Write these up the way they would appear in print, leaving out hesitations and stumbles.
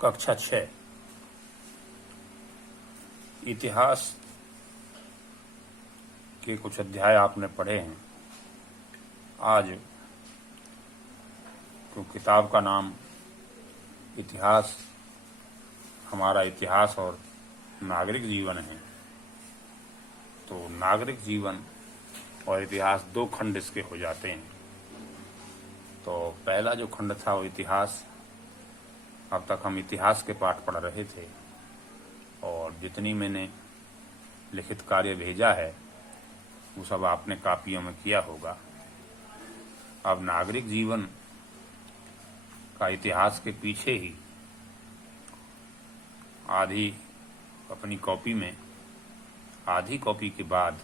कक्षा 6 इतिहास के कुछ अध्याय आपने पढ़े हैं। आज तो किताब का नाम इतिहास, हमारा इतिहास और नागरिक जीवन है। तो नागरिक जीवन और इतिहास दो खंड इसके हो जाते हैं। तो पहला जो खंड था वो इतिहास। अब तक हम इतिहास के पाठ पढ़ रहे थे और जितनी मैंने लिखित कार्य भेजा है वो सब आपने कापियों में किया होगा। अब नागरिक जीवन का इतिहास के पीछे ही आधी अपनी कॉपी में, आधी कॉपी के बाद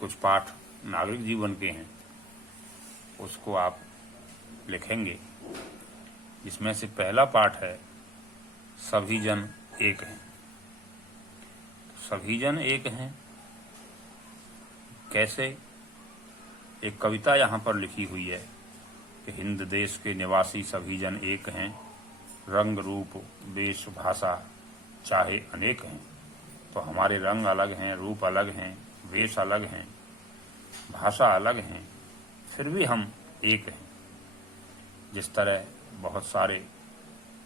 कुछ पाठ नागरिक जीवन के हैं, उसको आप लिखेंगे। जिसमें से पहला पाठ है सभी जन एक हैं। सभी जन एक हैं कैसे? एक कविता यहाँ पर लिखी हुई है कि हिंद देश के निवासी सभी जन एक हैं, रंग रूप वेश भाषा चाहे अनेक हैं। तो हमारे रंग अलग हैं, रूप अलग हैं, वेश अलग हैं, भाषा अलग हैं, फिर भी हम एक हैं। जिस तरह बहुत सारे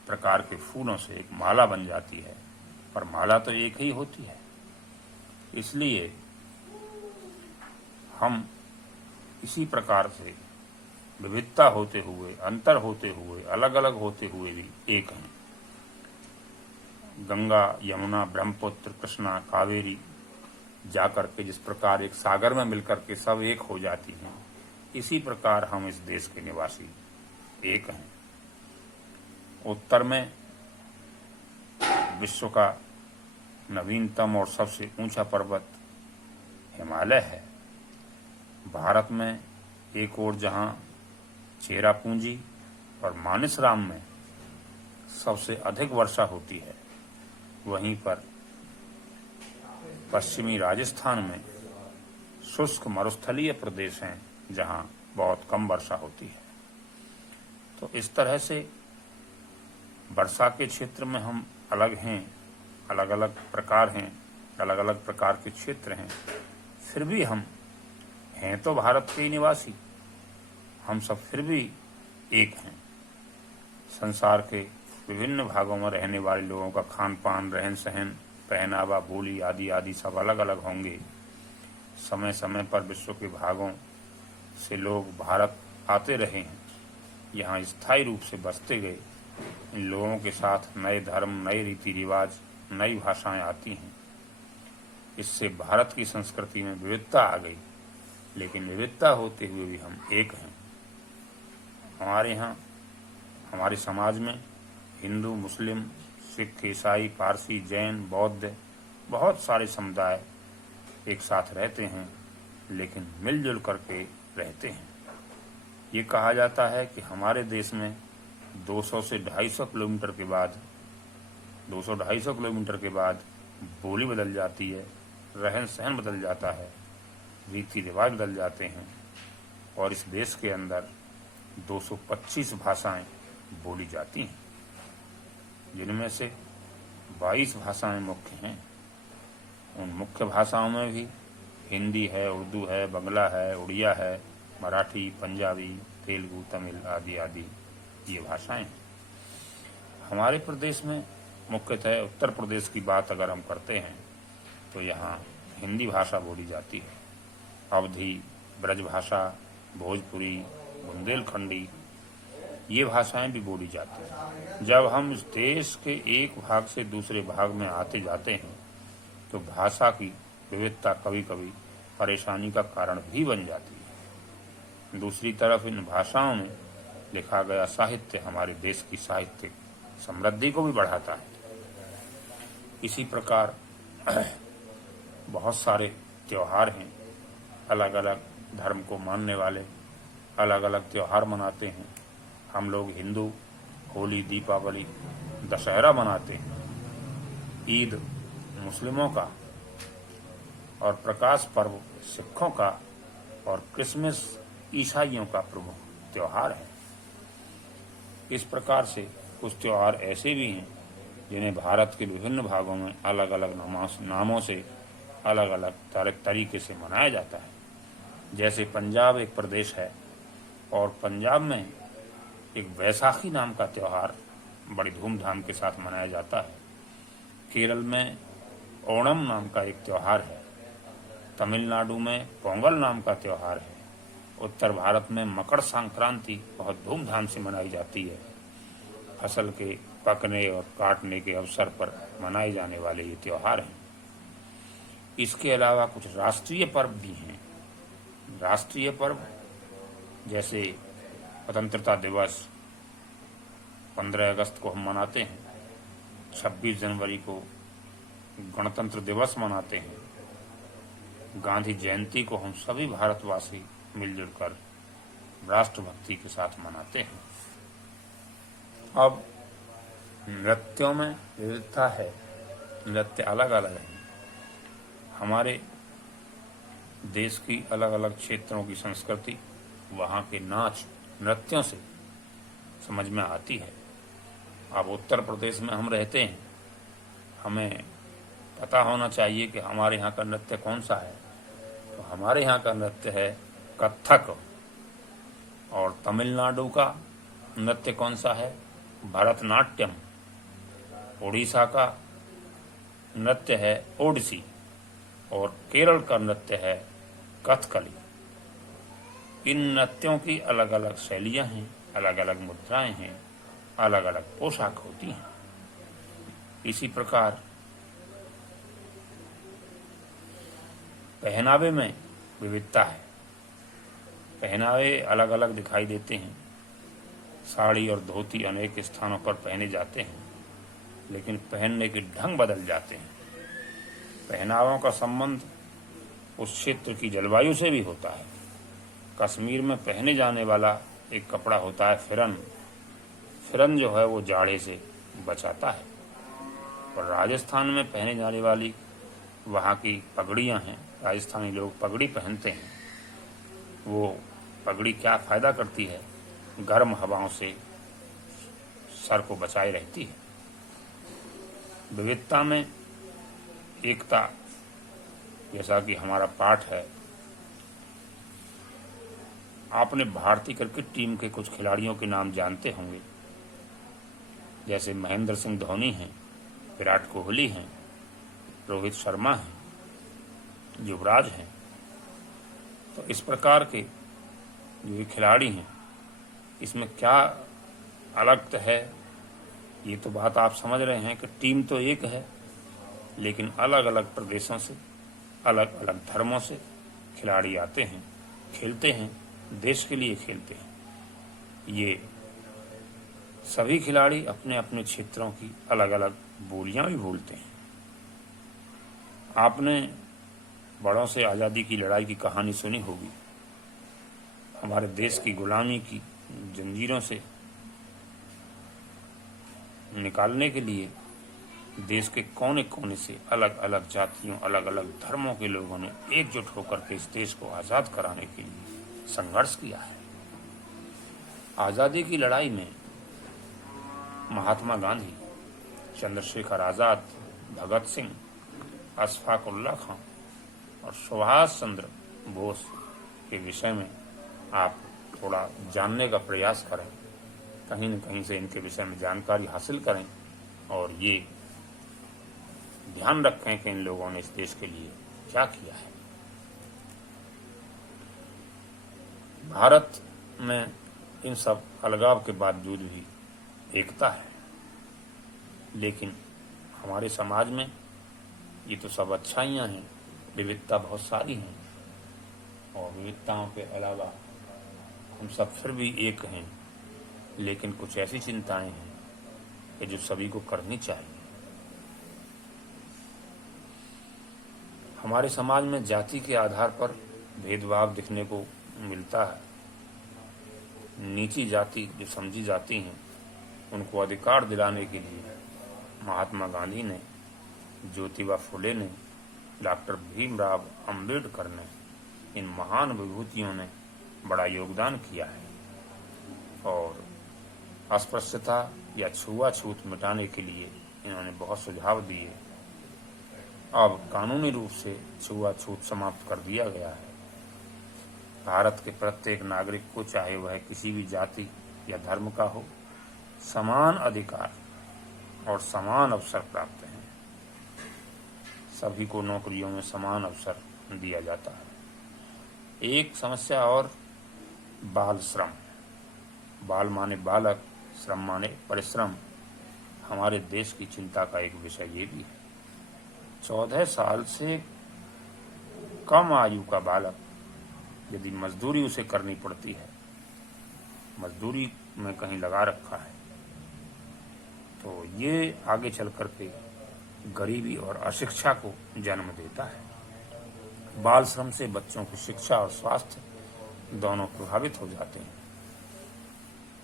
प्रकार के फूलों से एक माला बन जाती है, पर माला तो एक ही होती है। इसलिए हम इसी प्रकार से विविधता होते हुए, अंतर होते हुए, अलग अलग होते हुए भी एक हैं। गंगा, यमुना, ब्रह्मपुत्र, कृष्णा, कावेरी जाकर के जिस प्रकार एक सागर में मिलकर के सब एक हो जाती हैं, इसी प्रकार हम इस देश के निवासी एक हैं। उत्तर में विश्व का नवीनतम और सबसे ऊंचा पर्वत हिमालय है। भारत में एक ओर जहां चेरापूंजी और मानसराम में सबसे अधिक वर्षा होती है, वहीं पर पश्चिमी राजस्थान में शुष्क मरुस्थलीय प्रदेश हैं जहां बहुत कम वर्षा होती है। तो इस तरह से वर्षा के क्षेत्र में हम अलग हैं, अलग अलग प्रकार हैं, अलग अलग प्रकार के क्षेत्र हैं, फिर भी हम हैं तो भारत के निवासी। हम सब फिर भी एक हैं। संसार के विभिन्न भागों में रहने वाले लोगों का खान पान, रहन सहन, पहनावा, बोली आदि आदि सब अलग अलग होंगे। समय समय पर विश्व के भागों से लोग भारत आते रहे हैं, यहाँ स्थायी रूप से बसते गए। इन लोगों के साथ नए धर्म, नए रीति रिवाज, नई भाषाएं आती हैं। इससे भारत की संस्कृति में विविधता आ गई, लेकिन विविधता होते हुए भी हम एक हैं। हमारे यहाँ, हमारे समाज में हिंदू, मुस्लिम, सिख, ईसाई, पारसी, जैन, बौद्ध बहुत सारे समुदाय एक साथ रहते हैं, लेकिन मिलजुल करके रहते हैं। ये कहा जाता है कि हमारे देश में 200 से 250 किलोमीटर के बाद 200-250 किलोमीटर के बाद बोली बदल जाती है, रहन सहन बदल जाता है, रीति रिवाज बदल जाते हैं और इस देश के अंदर 225 भाषाएं बोली जाती हैं, जिनमें से 22 भाषाएं मुख्य हैं। उन मुख्य भाषाओं में भी हिंदी है, उर्दू है, बंगला है, उड़िया है, मराठी, पंजाबी, तेलुगु, तमिल आदि आदि ये भाषाएं हैं। हमारे प्रदेश में मुख्यतः उत्तर प्रदेश की बात अगर हम करते हैं तो यहाँ हिंदी भाषा बोली जाती है। अवधी, ब्रजभाषा, भोजपुरी, बुंदेलखंडी ये भाषाएं भी बोली जाती हैं। जब हम इस देश के एक भाग से दूसरे भाग में आते जाते हैं तो भाषा की विविधता कभी कभी परेशानी का कारण भी बन जाती है। दूसरी तरफ इन भाषाओं में लिखा गया साहित्य हमारे देश की साहित्यिक समृद्धि को भी बढ़ाता है। इसी प्रकार बहुत सारे त्योहार हैं। अलग अलग धर्म को मानने वाले अलग अलग त्योहार मनाते हैं। हम लोग हिंदू होली, दीपावली, दशहरा मनाते हैं। ईद मुस्लिमों का और प्रकाश पर्व सिखों का और क्रिसमस ईसाइयों का प्रमुख त्योहार है। इस प्रकार से कुछ त्योहार ऐसे भी हैं जिन्हें भारत के विभिन्न भागों में अलग अलग नामों से अलग अलग तरीके से मनाया जाता है। जैसे पंजाब एक प्रदेश है और पंजाब में एक वैसाखी नाम का त्यौहार बड़ी धूमधाम के साथ मनाया जाता है। केरल में ओणम नाम का एक त्यौहार है। तमिलनाडु में पोंगल नाम का त्यौहार है। उत्तर भारत में मकर संक्रांति बहुत धूमधाम से मनाई जाती है। फसल के पकने और काटने के अवसर पर मनाए जाने वाले ये त्यौहार हैं। इसके अलावा कुछ राष्ट्रीय पर्व भी हैं। राष्ट्रीय पर्व जैसे स्वतंत्रता दिवस 15 अगस्त को हम मनाते हैं, 26 जनवरी को गणतंत्र दिवस मनाते हैं, गांधी जयंती को हम सभी भारतवासी मिलजुल कर राष्ट्रभक्ति के साथ मनाते हैं। अब नृत्यों में विविधता है, नृत्य अलग अलग हैं। हमारे देश की अलग अलग क्षेत्रों की संस्कृति वहाँ के नाच नृत्यों से समझ में आती है। अब उत्तर प्रदेश में हम रहते हैं, हमें पता होना चाहिए कि हमारे यहाँ का नृत्य कौन सा है। तो हमारे यहाँ का नृत्य है कथक, और तमिलनाडु का नृत्य कौन सा है, भरतनाट्यम। उड़ीसा का नृत्य है ओडिसी और केरल का नृत्य है कथकली। इन नृत्यों की अलग अलग शैलियां हैं, अलग अलग मुद्राएं हैं, अलग अलग पोशाक होती हैं। इसी प्रकार पहनावे में विविधता है। पहनावे अलग अलग दिखाई देते हैं। साड़ी और धोती अनेक स्थानों पर पहने जाते हैं, लेकिन पहनने के ढंग बदल जाते हैं। पहनावों का संबंध उस क्षेत्र की जलवायु से भी होता है। कश्मीर में पहने जाने वाला एक कपड़ा होता है फिरन। फिरन जो है वो जाड़े से बचाता है। और राजस्थान में पहने जाने वाली वहाँ की पगड़ियाँ हैं। राजस्थानी लोग पगड़ी पहनते हैं। वो पगड़ी क्या फ़ायदा करती है, गर्म हवाओं से सर को बचाए रहती है। विविधता में एकता, जैसा कि हमारा पाठ है। आपने भारतीय क्रिकेट टीम के कुछ खिलाड़ियों के नाम जानते होंगे, जैसे महेंद्र सिंह धोनी हैं, विराट कोहली हैं, रोहित शर्मा हैं, युवराज हैं। तो इस प्रकार के जो ये खिलाड़ी हैं, इसमें क्या अलग है, ये तो बात आप समझ रहे हैं कि टीम तो एक है, लेकिन अलग अलग प्रदेशों से, अलग अलग धर्मों से खिलाड़ी आते हैं, खेलते हैं, देश के लिए खेलते हैं। ये सभी खिलाड़ी अपने अपने क्षेत्रों की अलग अलग बोलियां भी बोलते हैं। आपने बड़ों से आज़ादी की लड़ाई की कहानी सुनी होगी। हमारे देश की गुलामी की जंजीरों से निकालने के लिए देश के कोने कोने से अलग अलग जातियों, अलग अलग धर्मों के लोगों ने एकजुट होकर के इस देश को आज़ाद कराने के लिए संघर्ष किया है। आज़ादी की लड़ाई में महात्मा गांधी, चंद्रशेखर आज़ाद, भगत सिंह, अशफाक उल्लाह खां और सुभाष चंद्र बोस के विषय में आप थोड़ा जानने का प्रयास करें, कहीं न कहीं से इनके विषय में जानकारी हासिल करें और ये ध्यान रखें कि इन लोगों ने इस देश के लिए क्या किया है। भारत में इन सब अलगाव के बावजूद भी एकता है, लेकिन हमारे समाज में ये तो सब अच्छाइयाँ हैं, विविधता बहुत सारी हैं और विविधताओं के अलावा हम सब फिर भी एक हैं, लेकिन कुछ ऐसी चिंताएं हैं कि जो सभी को करनी चाहिए। हमारे समाज में जाति के आधार पर भेदभाव दिखने को मिलता है। नीची जाति जो समझी जाती हैं, उनको अधिकार दिलाने के लिए महात्मा गांधी ने, ज्योतिबा फुले ने, डॉक्टर भीमराव अंबेडकर ने, इन महान विभूतियों ने बड़ा योगदान किया है और अस्पृश्यता या छुआछूत मिटाने के लिए इन्होंने बहुत सुझाव दिए। अब कानूनी रूप से छुआछूत समाप्त कर दिया गया है। भारत के प्रत्येक नागरिक को, चाहे वह किसी भी जाति या धर्म का हो, समान अधिकार और समान अवसर प्राप्त हैं। सभी को नौकरियों में समान अवसर दिया जाता है। एक समस्या और बाल श्रम। बाल माने बालक, श्रम माने परिश्रम, हमारे देश की चिंता का एक विषय ये भी है। 14 साल से कम आयु का बालक यदि मजदूरी उसे करनी पड़ती है, मजदूरी में कहीं लगा रखा है, तो ये आगे चल करके गरीबी और अशिक्षा को जन्म देता है। बाल श्रम से बच्चों की शिक्षा और स्वास्थ्य दोनों प्रभावित हो जाते हैं।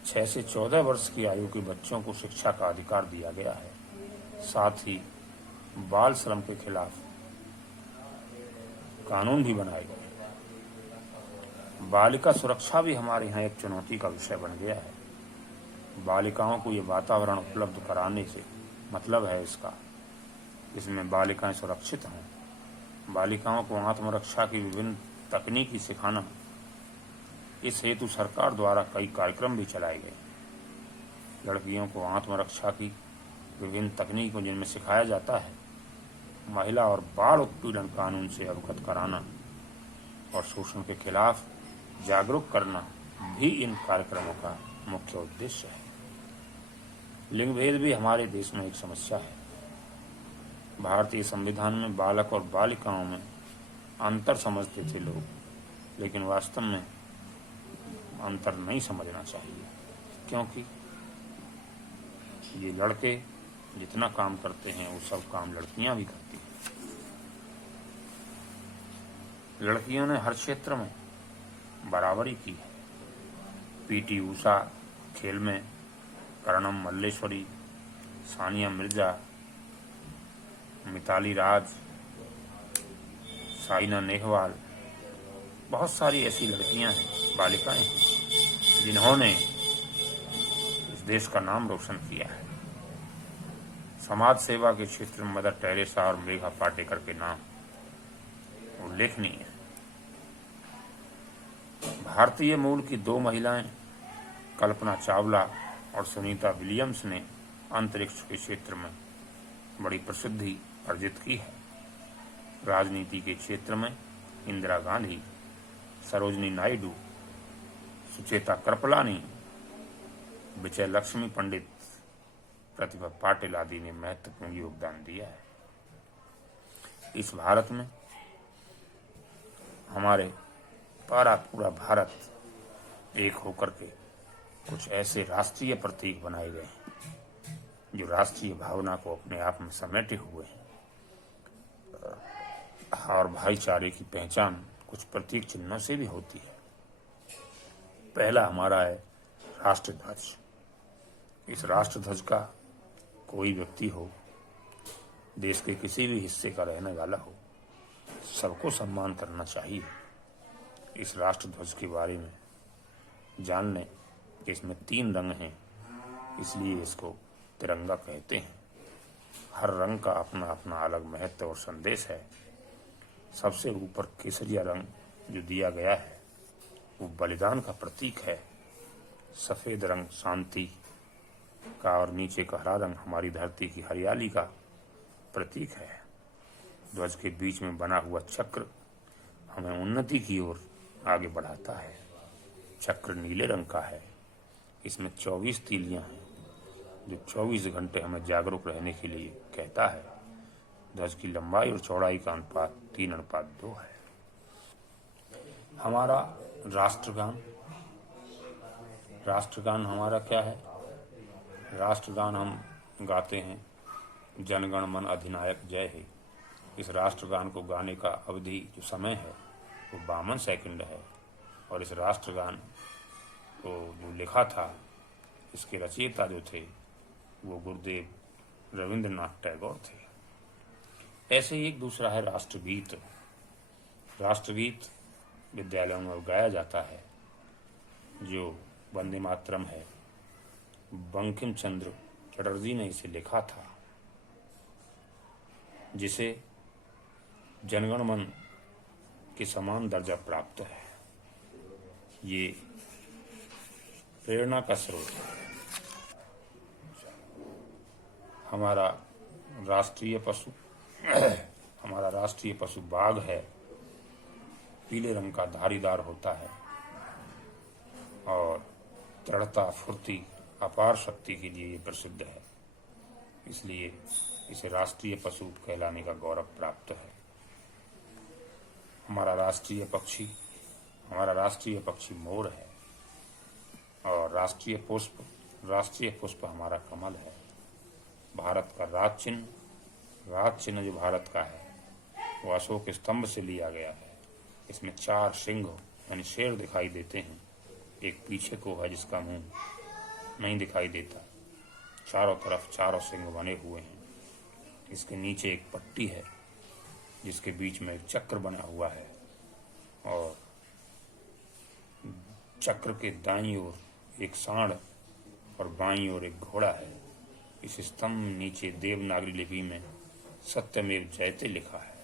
6 से 14 वर्ष की आयु के बच्चों को शिक्षा का अधिकार दिया गया है। साथ ही बाल श्रम के खिलाफ कानून भी बनाए गए। बालिका सुरक्षा भी हमारे यहाँ एक चुनौती का विषय बन गया है। बालिकाओं को ये वातावरण उपलब्ध कराने से मतलब है इसका, इसमें बालिकाएं सुरक्षित हों। बालिकाओं को आत्मरक्षा की विभिन्न तकनीकी सिखाना, इस हेतु सरकार द्वारा कई कार्यक्रम भी चलाए गए। लड़कियों को आत्मरक्षा की विभिन्न तकनीकों जिनमें सिखाया जाता है, महिला और बाल उत्पीड़न कानून से अवगत कराना और शोषण के खिलाफ जागरूक करना भी इन कार्यक्रमों का मुख्य उद्देश्य है। लिंग भेद भी हमारे देश में एक समस्या है। भारतीय संविधान में बालक और बालिकाओं में अंतर समझते थे लोग, लेकिन वास्तव में अंतर नहीं समझना चाहिए, क्योंकि ये लड़के जितना काम करते हैं वो सब काम लड़कियां भी करती हैं। लड़कियों ने हर क्षेत्र में बराबरी की है। पीटी ऊषा खेल में, कर्णम मल्लेश्वरी, सानिया मिर्जा, मिताली राज, साइना नेहवाल, बहुत सारी ऐसी लड़कियां हैं, बालिकाएं हैं, जिन्होंने इस देश का नाम रोशन किया है। समाज सेवा के क्षेत्र में मदर टेरेसा और मेघा पाटेकर के नाम उल्लेखनीय है। भारतीय मूल की 2 महिलाएं, कल्पना चावला और सुनीता विलियम्स ने अंतरिक्ष के क्षेत्र में बड़ी प्रसिद्धि अर्जित की है। राजनीति के क्षेत्र में इंदिरा गांधी, सरोजनी नायडू, सुचेता कृपलानी, विजय लक्ष्मी पंडित, प्रतिभा पाटिल आदि ने महत्वपूर्ण योगदान दिया है। इस भारत में हमारे पूरा भारत एक होकर के कुछ ऐसे राष्ट्रीय प्रतीक बनाए गए हैं जो राष्ट्रीय भावना को अपने आप में समेटे हुए हैं, और भाईचारे की पहचान कुछ प्रतीक चिन्हों से भी होती है। पहला हमारा है राष्ट्रध्वज। इस राष्ट्रध्वज का कोई व्यक्ति हो, देश के किसी भी हिस्से का रहने वाला हो, सबको सम्मान करना चाहिए। इस राष्ट्रध्वज के बारे में जान लें कि इसमें 3 रंग हैं, इसलिए इसको तिरंगा कहते हैं। हर रंग का अपना अपना अलग महत्व और संदेश है। सबसे ऊपर केसरिया रंग जो दिया गया है वो बलिदान का प्रतीक है। सफेद रंग शांति का और नीचे का हरा रंग हमारी धरती की हरियाली का प्रतीक है। ध्वज के बीच में बना हुआ चक्र हमें उन्नति की ओर आगे बढ़ाता है। चक्र नीले रंग का है। इसमें 24 तीलियां हैं जो 24 घंटे हमें जागरूक रहने के लिए कहता है। ध्वज की लंबाई और चौड़ाई का अनुपात 3:2 है। हमारा राष्ट्रगान हमारा क्या है? राष्ट्रगान हम गाते हैं, जनगण मन अधिनायक जय हे। इस राष्ट्रगान को गाने का अवधि जो समय है वो 52 सेकंड है, और इस राष्ट्रगान को जो लिखा था, इसके रचयिता जो थे वो गुरुदेव रविंद्रनाथ टैगोर थे। ऐसे ही एक दूसरा है राष्ट्रगीत। राष्ट्रगीत विद्यालयों में गाया जाता है, जो वंदे मातरम है, बंकिम चंद्र चटर्जी ने इसे लिखा था, जिसे जनगण मन के समान दर्जा प्राप्त है। ये प्रेरणा का स्रोत है। हमारा राष्ट्रीय पशु बाघ है। पीले रंग का धारीदार होता है और दृढ़ता, फुर्ती, अपार शक्ति के लिए प्रसिद्ध है। इसलिए इसे राष्ट्रीय पशु कहलाने का गौरव प्राप्त है। हमारा राष्ट्रीय पक्षी मोर है और राष्ट्रीय पुष्प हमारा कमल है। भारत का राज चिन्ह जो भारत का है वो अशोक स्तंभ से लिया गया है। इसमें 4 सिंह यानी शेर दिखाई देते हैं। एक पीछे को है जिसका मुंह नहीं दिखाई देता। चारों तरफ 4 सिंह बने हुए हैं। इसके नीचे एक पट्टी है जिसके बीच में एक चक्र बना हुआ है और चक्र के दाईं ओर एक सांड और बाईं ओर एक घोड़ा है। इस स्तंभ नीचे देवनागरी लिपि में सत्यमेव जयते लिखा है,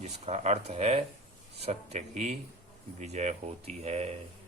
जिसका अर्थ है सत्य की विजय होती है।